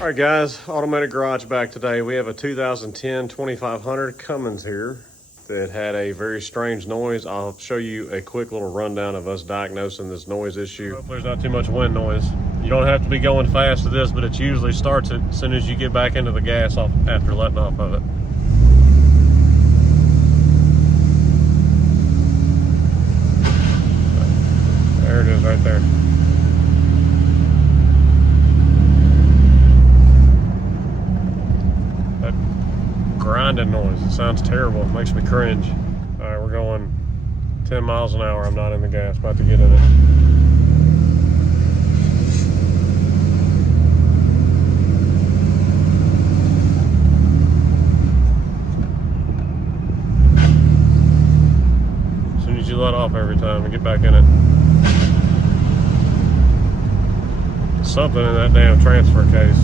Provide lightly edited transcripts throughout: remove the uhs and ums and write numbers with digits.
All right, guys, automatic garage back today. We have a 2010 2500 Cummins here that had a very strange noise. I'll show you a quick little rundown of us diagnosing this noise issue. Hopefully there's not too much wind noise. You don't have to be going fast to this, but it usually starts as soon as you get back into the gas off after letting off of it. There it is right there. Grinding noise. It sounds terrible. It makes me cringe. All right, we're going 10 miles an hour. I'm not in the gas. About to get in it. As soon as you let off every time and get back in it. There's something in that damn transfer case.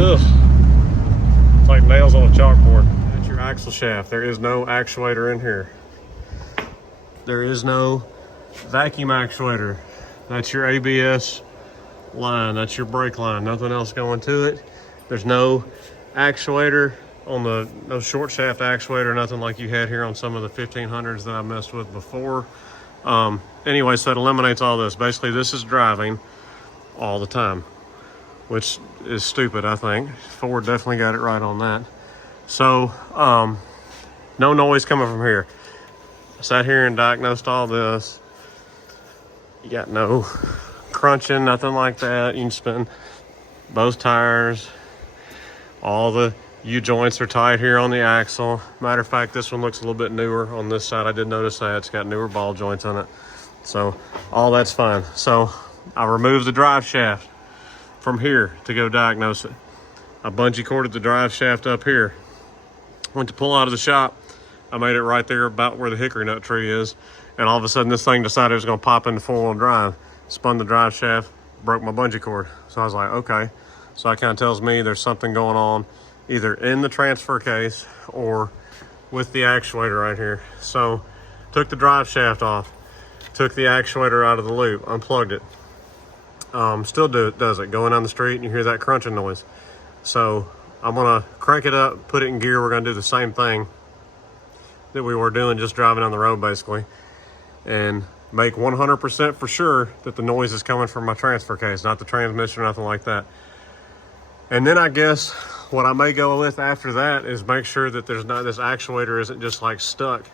Ugh. It's like nails on a chalkboard. That's your axle shaft. There is no actuator in here. There is no vacuum actuator. That's your ABS line. That's your brake line. Nothing else going to it. There's no actuator on the, no short shaft actuator, nothing like you had here on some of the 1500s that I messed with before. Anyway, so that eliminates all this. Basically, this is driving all the time, which is stupid, I think. Ford definitely got it right on that. So, no noise coming from here. I sat here and diagnosed all this. You got no crunching, nothing like that. You can spin both tires. All the U-joints are tight here on the axle. Matter of fact, this one looks a little bit newer on this side. I did notice that. It's got newer ball joints on it. So, all that's fine. So, I removed the drive shaft from here to go diagnose it. I bungee corded the drive shaft up here. Went to pull out of the shop. I made it right there about where the hickory nut tree is. And all of a sudden this thing decided it was gonna pop into four-wheel drive. Spun the drive shaft, broke my bungee cord. So I was like, okay. So that kind of tells me there's something going on either in the transfer case or with the actuator right here. So took the drive shaft off, took the actuator out of the loop, unplugged it. Still does it going down the street and you hear that crunching noise. So I'm gonna crank it up, put it in gear. We're gonna do the same thing that we were doing just driving on the road basically, and make 100% for sure that the noise is coming from my transfer case, not the transmission or nothing like that. And then I guess what I may go with after that is make sure that there's not, this actuator isn't just like stuck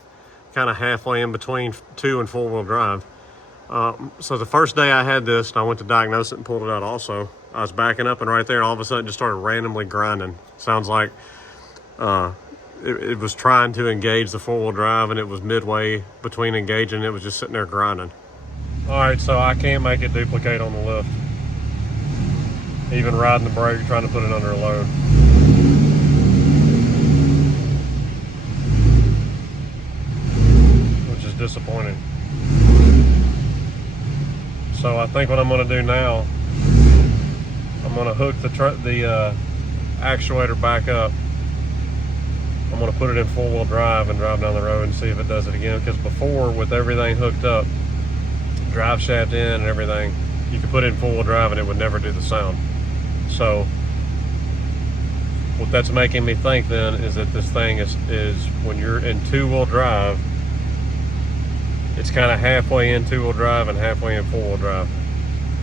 kind of halfway in between 2 and 4-wheel drive. So the first day I had this, and I went to diagnose it and pulled it out also, I was backing up and right there, and all of a sudden it just started randomly grinding. Sounds like it was trying to engage the 4-wheel drive, and it was midway between engaging, it was just sitting there grinding. All right, so I can't make it duplicate on the lift. Even riding the brake, trying to put it under a load. Which is disappointing. So I think what I'm going to do now, I'm going to hook the actuator back up. I'm going to put it in 4-wheel drive and drive down the road and see if it does it again. Because before, with everything hooked up, drive shaft in and everything, you could put it in 4-wheel drive and it would never do the sound. So what that's making me think then is that this thing is when you're in 2-wheel drive, it's kind of halfway in 2-wheel drive and halfway in 4-wheel drive.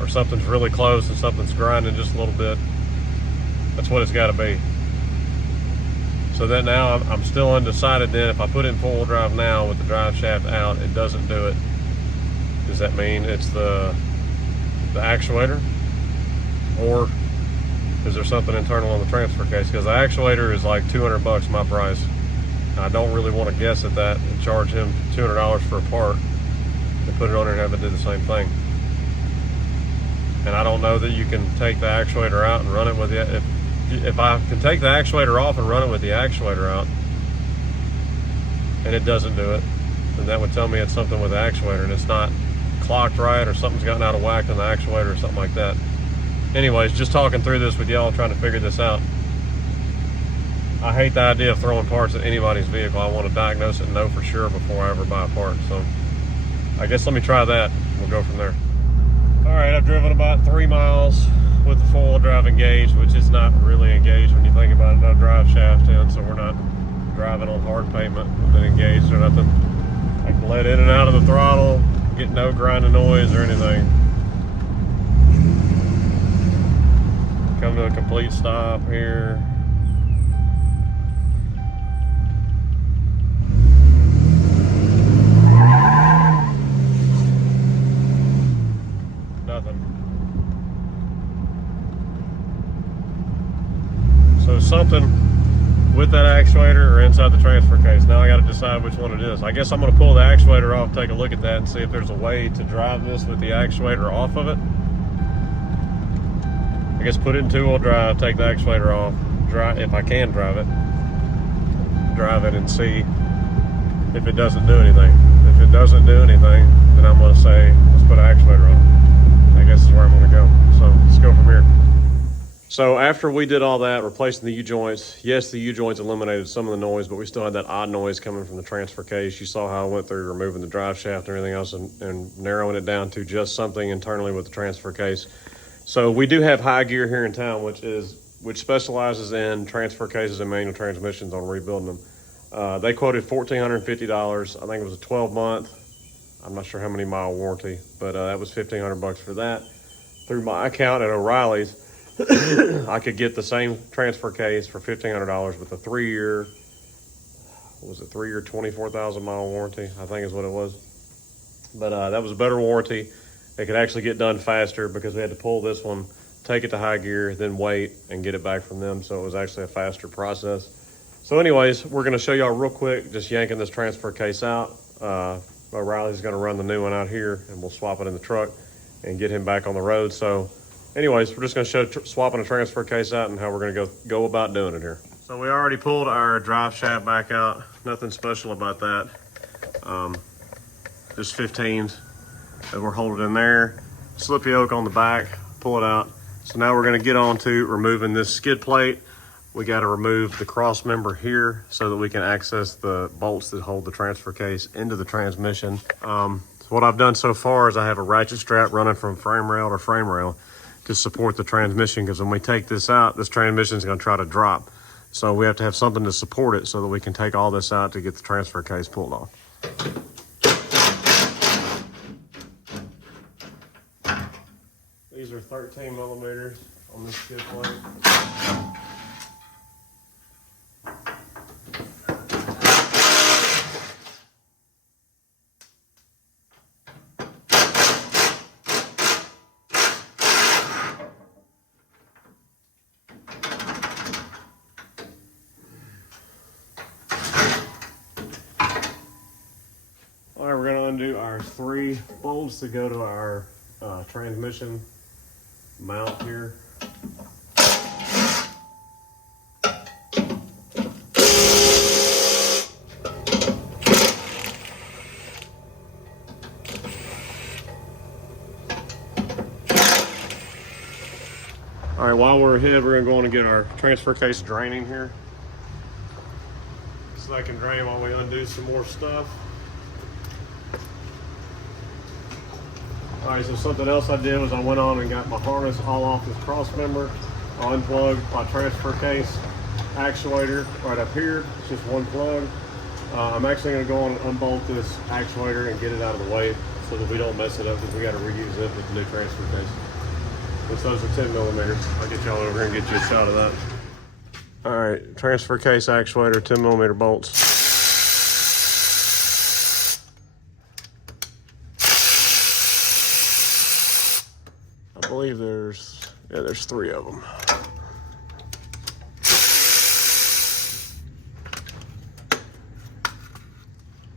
Or something's really close and something's grinding just a little bit. That's what it's got to be. So that now I'm still undecided then. If I put it in 4-wheel drive now with the drive shaft out, it doesn't do it. Does that mean it's the actuator? Or is there something internal on the transfer case? Because the actuator is like $200 my price. I don't really want to guess at that and charge him $200 for a part and put it on there and have it do the same thing. And I don't know that you can take the actuator out and run it with it. If I can take the actuator off and run it with the actuator out and it doesn't do it, then that would tell me it's something with the actuator and it's not clocked right, or something's gotten out of whack on the actuator or something like that. Anyways, just talking through this with y'all, trying to figure this out. I hate the idea of throwing parts at anybody's vehicle. I want to diagnose it and know for sure before I ever buy a part. So I guess let me try that. We'll go from there. All right, I've driven about 3 miles with the four-wheel drive engaged, which is not really engaged when you think about it. No drive shaft in, so we're not driving on hard pavement with it engaged or nothing. I can let in and out of the throttle, get no grinding noise or anything. Come to a complete stop here. Nothing. So something with that actuator or inside the transfer case. Now I got to decide which one it is. I guess I'm going to pull the actuator off, take a look at that, and see if there's a way to drive this with the actuator off of it. I guess put it in two-wheel drive, take the actuator off, drive if I can drive it, and see if it doesn't do anything. If it doesn't do anything, then I'm going to say, let's put an actuator on it. I guess is where I'm going to go. So let's go from here. So after we did all that, replacing the U-joints, yes, the U-joints eliminated some of the noise, but we still had that odd noise coming from the transfer case. You saw how I went through removing the drive shaft and everything else and narrowing it down to just something internally with the transfer case. So we do have High Gear here in town, which specializes in transfer cases and manual transmissions on rebuilding them. They quoted $1,450. I think it was a 12-month. I'm not sure how many mile warranty, but that was $1,500 for that. Through my account at O'Reilly's, I could get the same transfer case for $1,500 with a 3-year, what was it, 3-year, 24,000 mile warranty, I think is what it was. But that was a better warranty. It could actually get done faster because we had to pull this one, take it to High Gear, then wait and get it back from them. So it was actually a faster process. So anyways, we're going to show y'all real quick, just yanking this transfer case out. O'Reilly's going to run the new one out here and we'll swap it in the truck and get him back on the road. So anyways, we're just going to show swapping a transfer case out and how we're going to go about doing it here. So we already pulled our drive shaft back out. Nothing special about that. Just 15s. That we're holding in there, slip yoke on the back, pull it out. So now we're going to get on to removing this skid plate. We got to remove the cross member here so that we can access the bolts that hold the transfer case into the transmission. So what I've done so far is I have a ratchet strap running from frame rail to frame rail to support the transmission, because when we take this out, this transmission is going to try to drop. So we have to have something to support it so that we can take all this out to get the transfer case pulled off. These are 13 millimeters on this skid plate. All right, we're going to undo our 3 bolts to go to our transmission mount here. All right, while we're ahead, we're gonna go on and get our transfer case draining here. So I can drain while we undo some more stuff. All right, so something else I did was I went on and got my harness all off this cross member. I unplugged my transfer case actuator right up here. It's just one plug. I'm actually gonna go on and unbolt this actuator and get it out of the way so that we don't mess it up, because we gotta reuse it with the new transfer case. Which those are 10 millimeters. I'll get y'all over here and get you a shot of that. All right, transfer case actuator, 10 millimeter bolts. I believe there's 3 of them.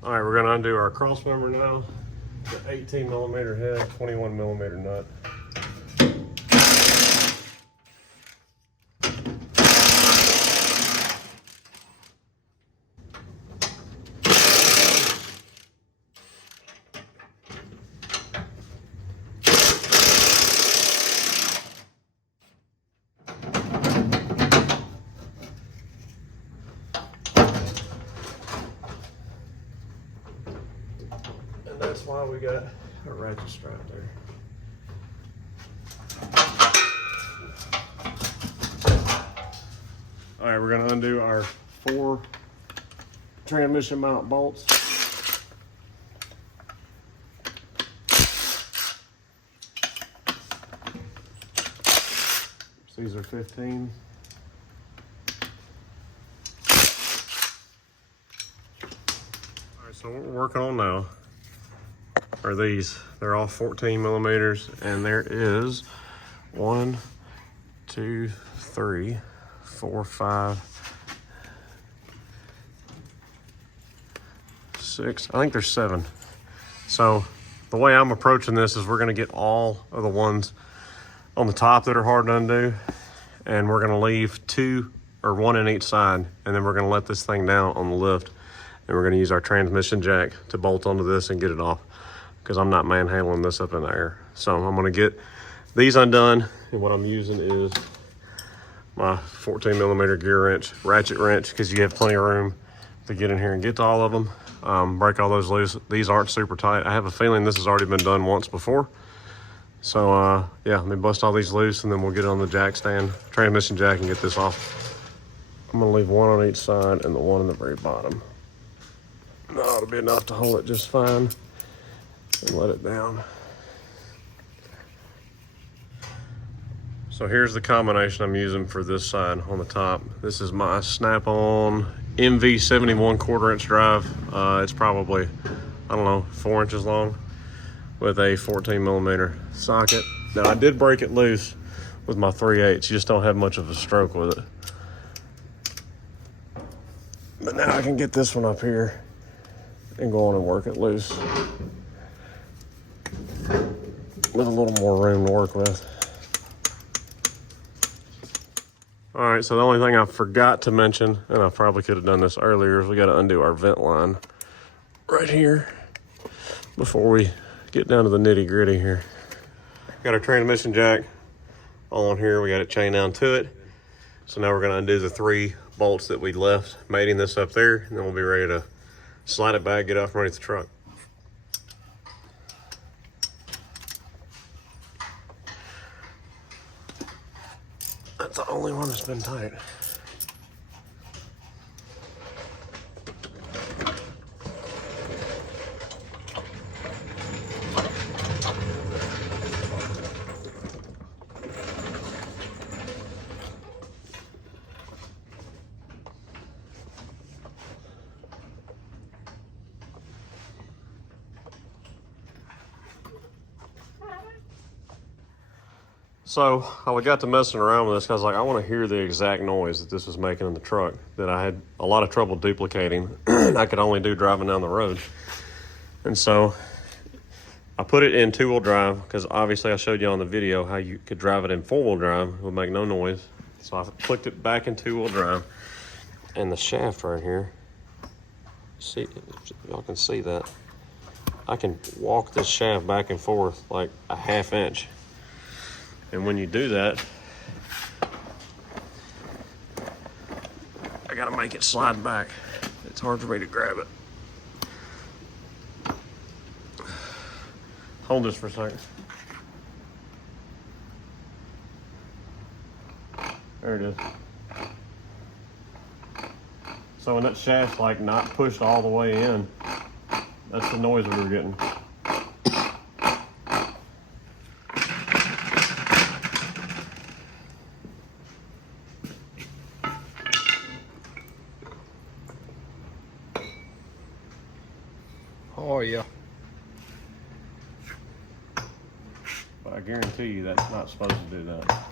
All right, we're gonna undo our cross member now. The 18 millimeter head, 21 millimeter nut. That's why we got a ratchet strap there. All right, we're gonna undo our 4 transmission mount bolts. These are 15. All right, so what we're working on now are these. They're all 14 millimeters, and there is 1, 2, 3, 4, 5, 6. I think there's 7. So the way I'm approaching this is we're gonna get all of the ones on the top that are hard to undo, and we're gonna leave 2 or 1 in each side, and then we're gonna let this thing down on the lift, and we're gonna use our transmission jack to bolt onto this and get it off, because I'm not manhandling this up in the air. So I'm gonna get these undone, and what I'm using is my 14 millimeter gear wrench, ratchet wrench, because you have plenty of room to get in here and get to all of them. Break all those loose. These aren't super tight. I have a feeling this has already been done once before. So yeah, let me bust all these loose, and then we'll get it on the jack stand, transmission jack, and get this off. I'm gonna leave 1 on each side and the 1 in the very bottom. That ought to be enough to hold it just fine, and let it down. So here's the combination I'm using for this side on the top. This is my Snap-on MV71 1/4-inch drive. It's probably, I don't know, 4 inches long, with a 14 millimeter socket. Now I did break it loose with my 3/8. You just don't have much of a stroke with it. But now I can get this one up here and go on and work it loose with a little more room to work with. All right, so the only thing I forgot to mention, and I probably could have done this earlier, is we got to undo our vent line right here before we get down to the nitty gritty here. Got our transmission jack on here. We got it chained down to it. So now we're gonna undo the 3 bolts that we left mating this up there, and then we'll be ready to slide it back, get off underneath the truck. That's the only one that's been tight. So I got to messing around with this because I want to hear the exact noise that this was making in the truck that I had a lot of trouble duplicating. I could only do driving down the road. And so I put it in 2-wheel drive because obviously I showed you on the video how you could drive it in 4-wheel drive. It would make no noise. So I clicked it back in 2-wheel drive, and the shaft right here, see, if y'all can see that, I can walk this shaft back and forth like a 1/2 inch. And when you do that, I gotta make it slide back. It's hard for me to grab it. Hold this for a second. There it is. So when that shaft's like not pushed all the way in, that's the noise we were getting. Oh yeah. But I guarantee you that's not supposed to do that.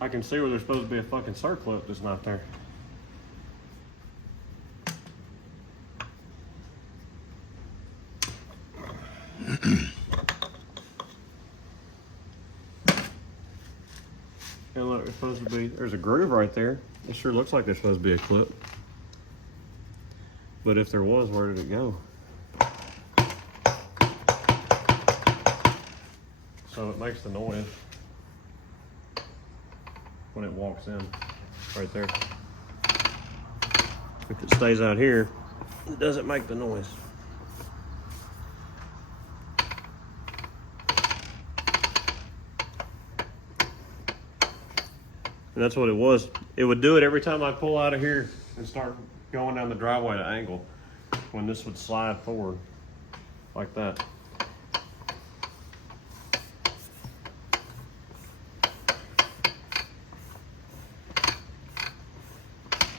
I can see where there's supposed to be a fucking circlip that's not there. Hey, look, it's supposed to be, there's a groove right there. It sure looks like there's supposed to be a clip. But if there was, where did it go? So it makes the noise when it walks in, right there. If it stays out here, it doesn't make the noise. And that's what it was. It would do it every time I pull out of here and start going down the driveway at an angle, when this would slide forward like that.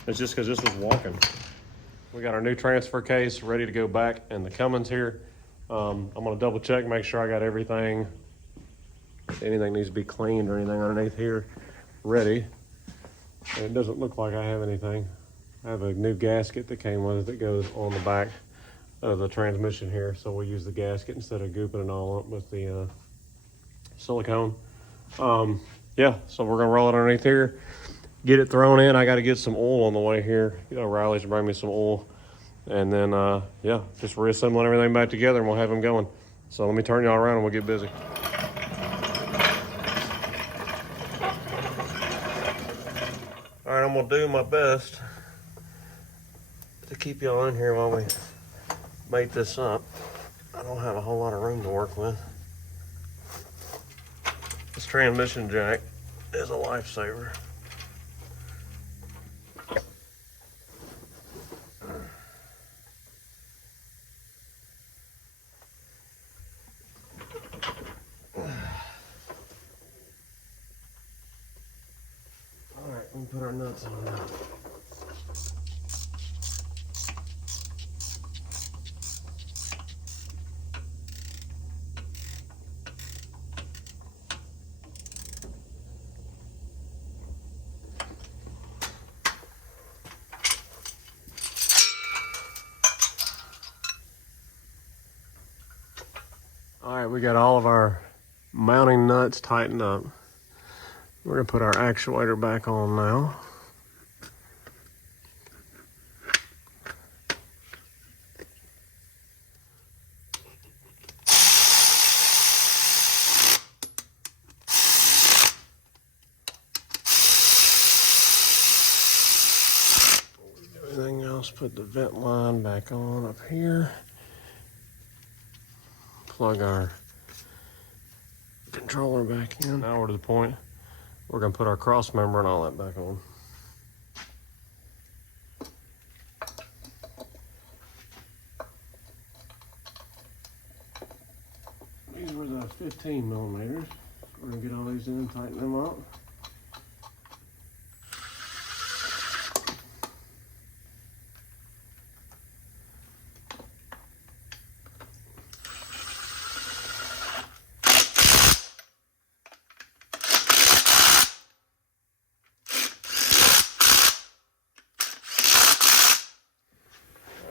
It's just because this was walking. We got our new transfer case ready to go back in the Cummins here. I'm gonna double check, make sure I got everything, if anything needs to be cleaned or anything underneath here, ready. And it doesn't look like I have anything. I have a new gasket that came with it that goes on the back of the transmission here. So we'll use the gasket instead of gooping it all up with the silicone. Yeah, so we're gonna roll it underneath here, get it thrown in. I gotta get some oil on the way here. You know, Riley's bring me some oil. And then, yeah, just reassembling everything back together and we'll have them going. So let me turn y'all around and we'll get busy. All right, I'm gonna do my best to keep y'all in here while we mate this up. I don't have a whole lot of room to work with. This transmission jack is a lifesaver. All right, we put our nuts on now. All right, we got all of our mounting nuts tightened up. We're gonna put our actuator back on now. Everything else, put the vent line back on up here. Plug our controller back in. Now we're to the point we're gonna put our cross member and all that back on. These were the 15 millimeters. We're gonna get all these in, tighten them up.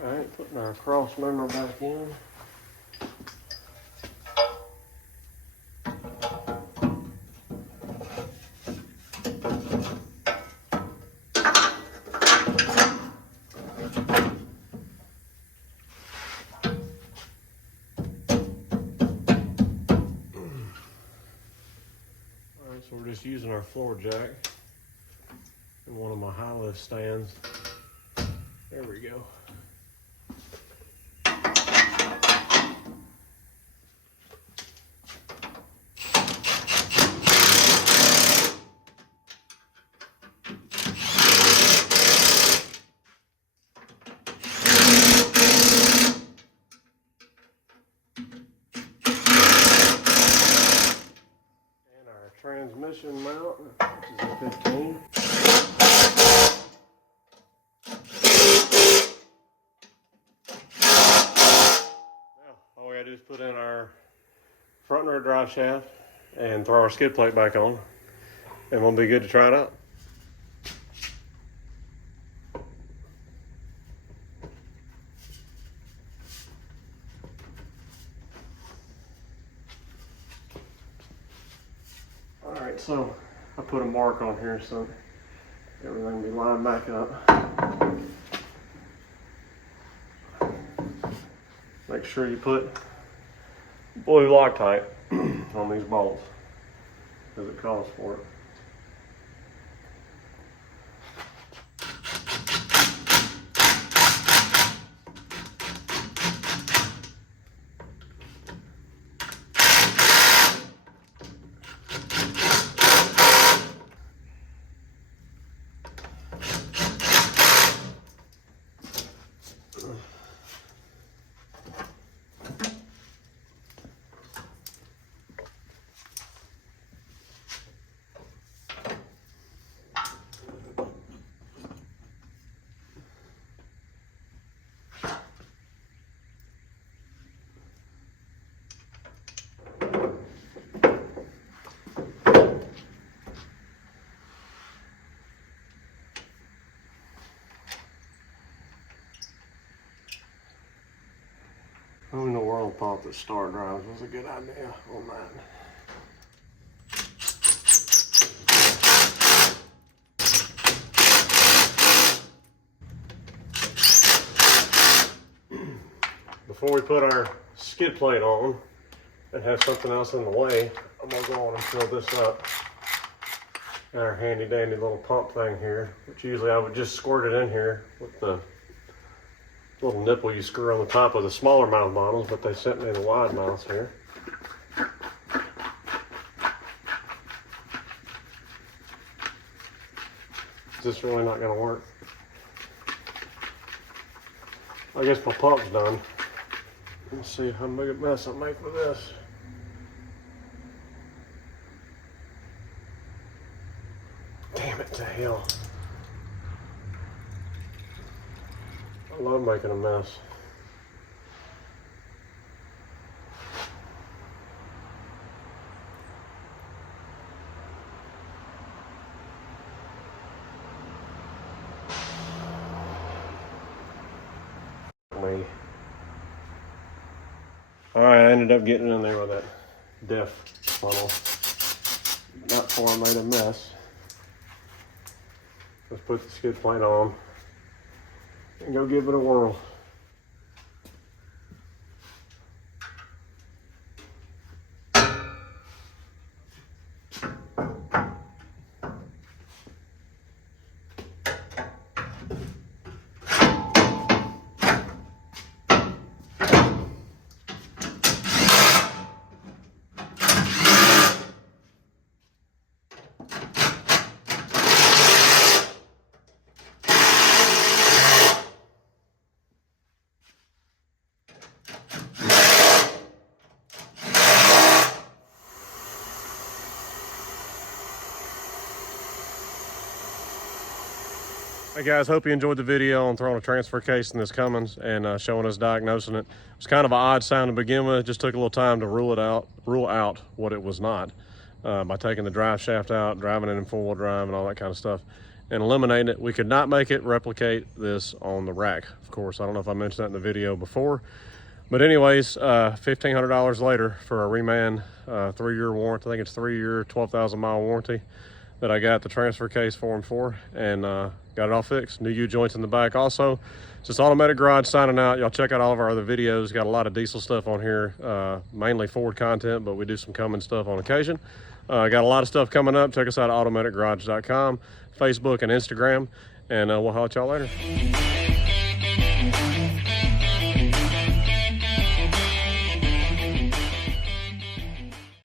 Alright, putting our cross member back in. Alright, so we're just using our floor jack and one of my high lift stands. There we go. Transmission mount, which is a 15. Now, all we gotta do is put in our front and rear drive shaft and throw our skid plate back on, and we'll be good to try it out. Alright, so I put a mark on here so everything will be lined back up. Make sure you put blue Loctite on these bolts because it calls for it. pump that star drives was a good idea on that. Before we put our skid plate on and have something else in the way, I'm gonna go on and fill this up. Our handy dandy little pump thing here, which usually I would just squirt it in here with the little nipple you screw on the top of the smaller mouth models, but they sent me the wide mouths here. Is this really not gonna work? I guess my pump's done. Let's see how big a mess I make with this. Damn it to hell. I love making a mess. Alright, I ended up getting in there with that def funnel. Not before I made a mess. Let's put the skid plate on and go give it a whirl. Hey guys, hope you enjoyed the video on throwing a transfer case in this Cummins and showing us diagnosing it. It was kind of an odd sound to begin with. It just took a little time to rule out what it was not by taking the drive shaft out, driving it in four-wheel drive and all that kind of stuff, and eliminating it. We could not make it replicate this on the rack. Of course, I don't know if I mentioned that in the video before, but anyways, $1,500 later for a reman 3-year warranty. I think it's 3-year, 12,000 mile warranty that I got the transfer case for him for, and got it all fixed. New U-joints in the back also. It's just Automatic Garage signing out. Y'all check out all of our other videos. Got a lot of diesel stuff on here, mainly Ford content, but we do some Cummins stuff on occasion. Got a lot of stuff coming up. Check us out at automaticgarage.com, Facebook and Instagram, and we'll holler at y'all later.